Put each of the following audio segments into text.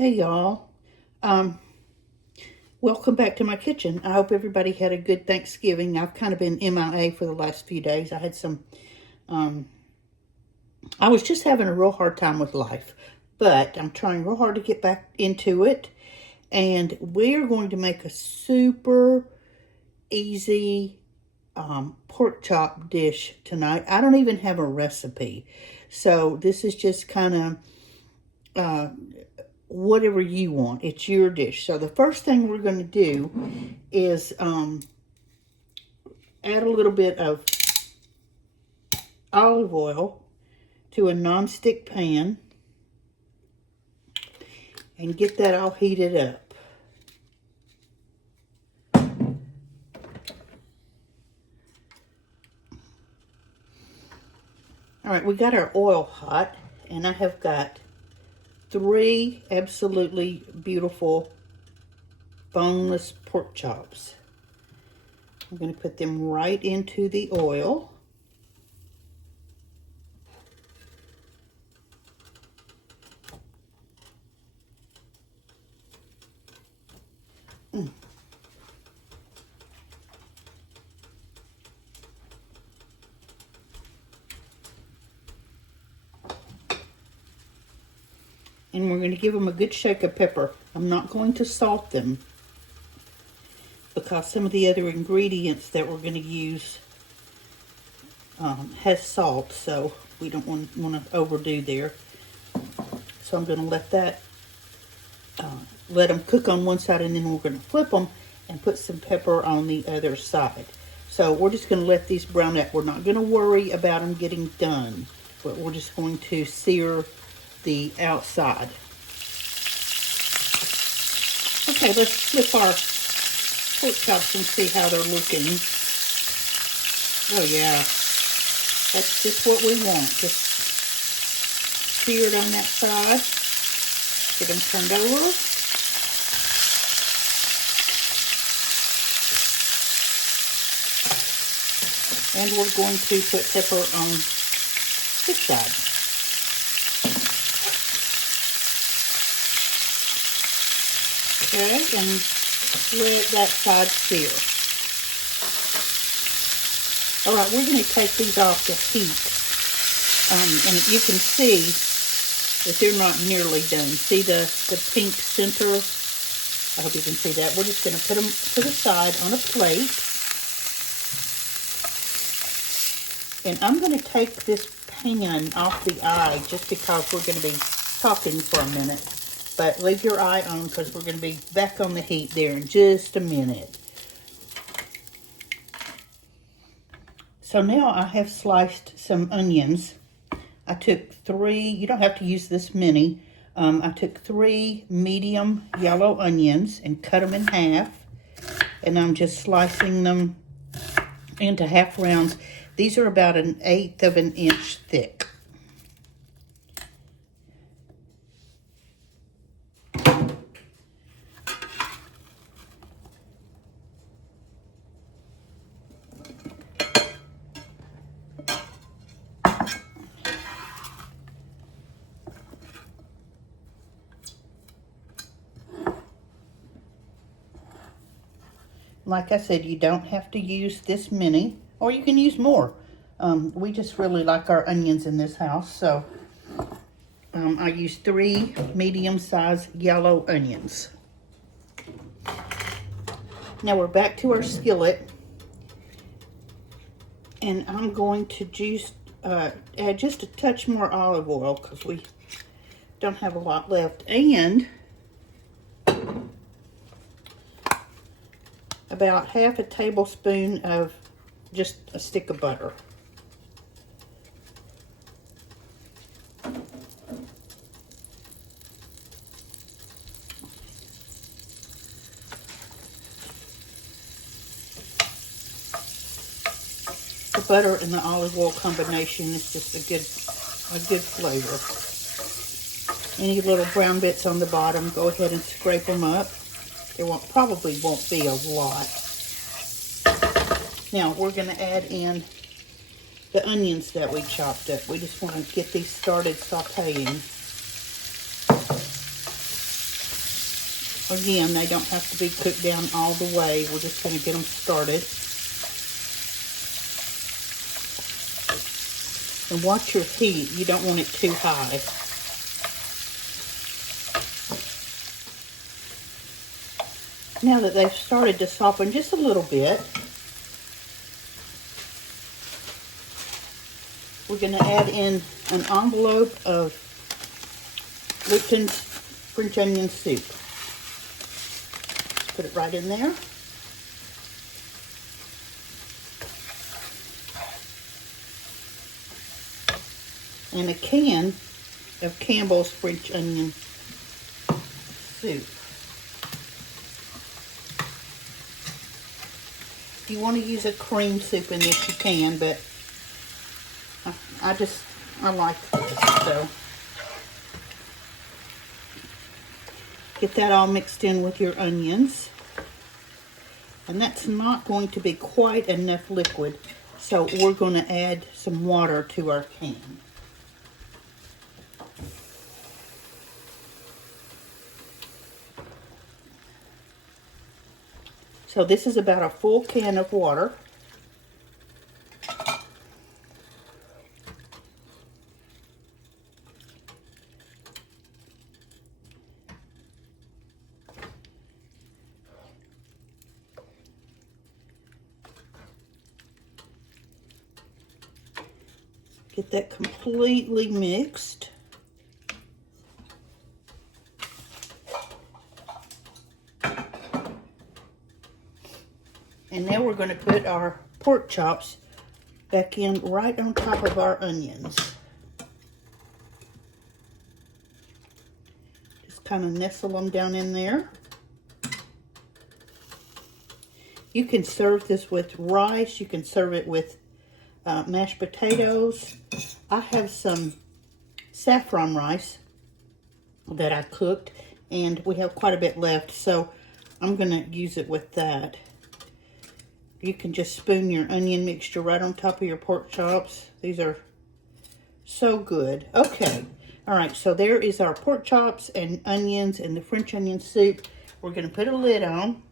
Hey y'all, welcome back to my kitchen. I hope everybody had a good Thanksgiving. I've kind of been MIA for the last few days. I had I was just having a real hard time with life, but I'm trying real hard to get back into it. And we're going to make a super easy pork chop dish tonight. I don't even have a recipe. So this is just kind of whatever you want. It's your dish. So the first thing we're going to do is add a little bit of olive oil to a nonstick pan and get that all heated up. All right, we got our oil hot, and I have got 3 absolutely beautiful boneless pork chops. I'm going to put them right into the oil. And we're going to give them a good shake of pepper. I'm not going to salt them because some of the other ingredients that we're going to use has salt, so we don't want to overdo there. So I'm going to let that let them cook on one side, and then we're going to flip them and put some pepper on the other side. So we're just going to let these brown up. We're not going to worry about them getting done, but we're just going to sear the outside. Okay, let's flip our pork chops and see how they're looking. Oh yeah, that's just what we want. Just seared on that side. Get them turned over. And we're going to put pepper on this side. Okay, and let that side sear. All right, we're going to take these off the heat. And you can see that they're not nearly done. See the pink center? I hope you can see that. We're just going to put them to the side on a plate. And I'm going to take this pan off the eye just because we're going to be talking for a minute. But leave your eye on because we're going to be back on the heat there in just a minute. So now I have sliced some onions. I took 3, you don't have to use this many. I took 3 medium yellow onions and cut them in half. And I'm just slicing them into half rounds. These are about 1/8 of an inch thick. Like I said, you don't have to use this many, or you can use more. We just really like our onions in this house, so I used 3 medium-sized yellow onions. Now we're back to our skillet, and I'm going to add just a touch more olive oil because we don't have a lot left, and about half a tablespoon of just a stick of butter. The butter and the olive oil combination is just a good flavor. Any little brown bits on the bottom, go ahead and scrape them up. There probably won't be a lot. Now we're going to add in the onions that we chopped up. We just want to get these started sauteing. Again, they don't have to be cooked down all the way. We're just going to get them started. And watch your heat. You don't want it too high. Now that they've started to soften just a little bit, we're going to add in an envelope of Lipton's French onion soup. Put it right in there. And a can of Campbell's French onion soup. If you want to use a cream soup in this, you can, but I like this, so. Get that all mixed in with your onions. And that's not going to be quite enough liquid, so we're going to add some water to our can. So this is about a full can of water. Get that completely mixed. And now we're going to put our pork chops back in right on top of our onions. Just kind of nestle them down in there. You can serve this with rice. You can serve it with mashed potatoes. I have some saffron rice that I cooked, and we have quite a bit left, so I'm going to use it with that. You can just spoon your onion mixture right on top of your pork chops. These are so good. Okay. All right, so there is our pork chops and onions and the French onion soup. We're going to put a lid on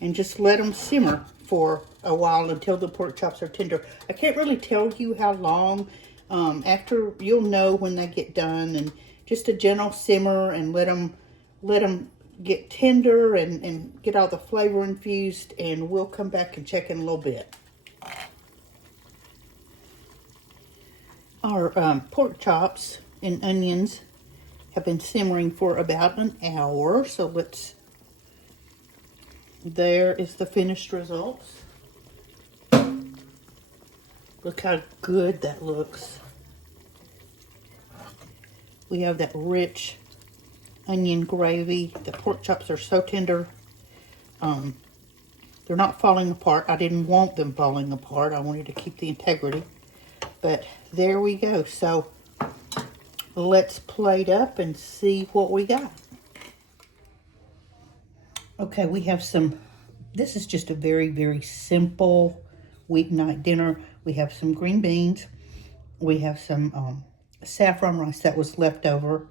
and just let them simmer for a while until the pork chops are tender. I can't really tell you how long. After, you'll know when they get done, and just a gentle simmer and let them get tender and get all the flavor infused, and we'll come back and check in a little bit. Our pork chops and onions have been simmering for about an hour, so there is the finished results. Look how good that looks. We have that rich onion gravy. The pork chops are so tender. They're not falling apart. I didn't want them falling apart. I wanted to keep the integrity. But there we go. So let's plate up and see what we got. Okay, we have this is just a very, very simple weeknight dinner. We have some green beans. We have some saffron rice that was left over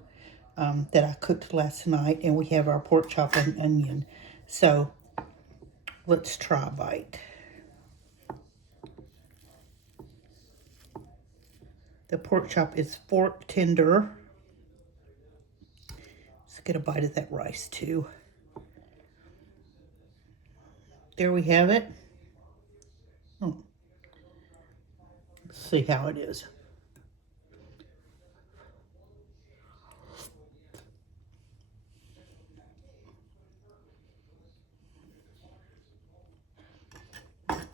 that I cooked last night. And we have our pork chop and onion. So let's try a bite. The pork chop is fork tender. Let's get a bite of that rice too. There we have it. Let's see how it is.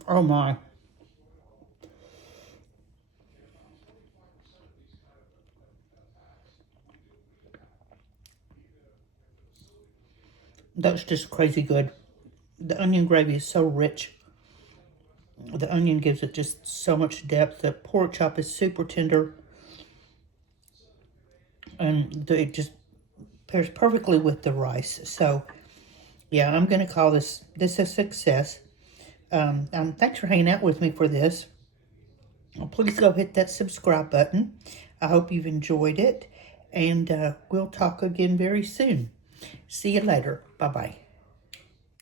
Oh my. That's just crazy good. The onion gravy is so rich. The onion gives it just so much depth. The pork chop is super tender. And it just pairs perfectly with the rice. So, yeah, I'm going to call this a success. Thanks for hanging out with me for this. Please go hit that subscribe button. I hope you've enjoyed it. And we'll talk again very soon. See you later. Bye-bye.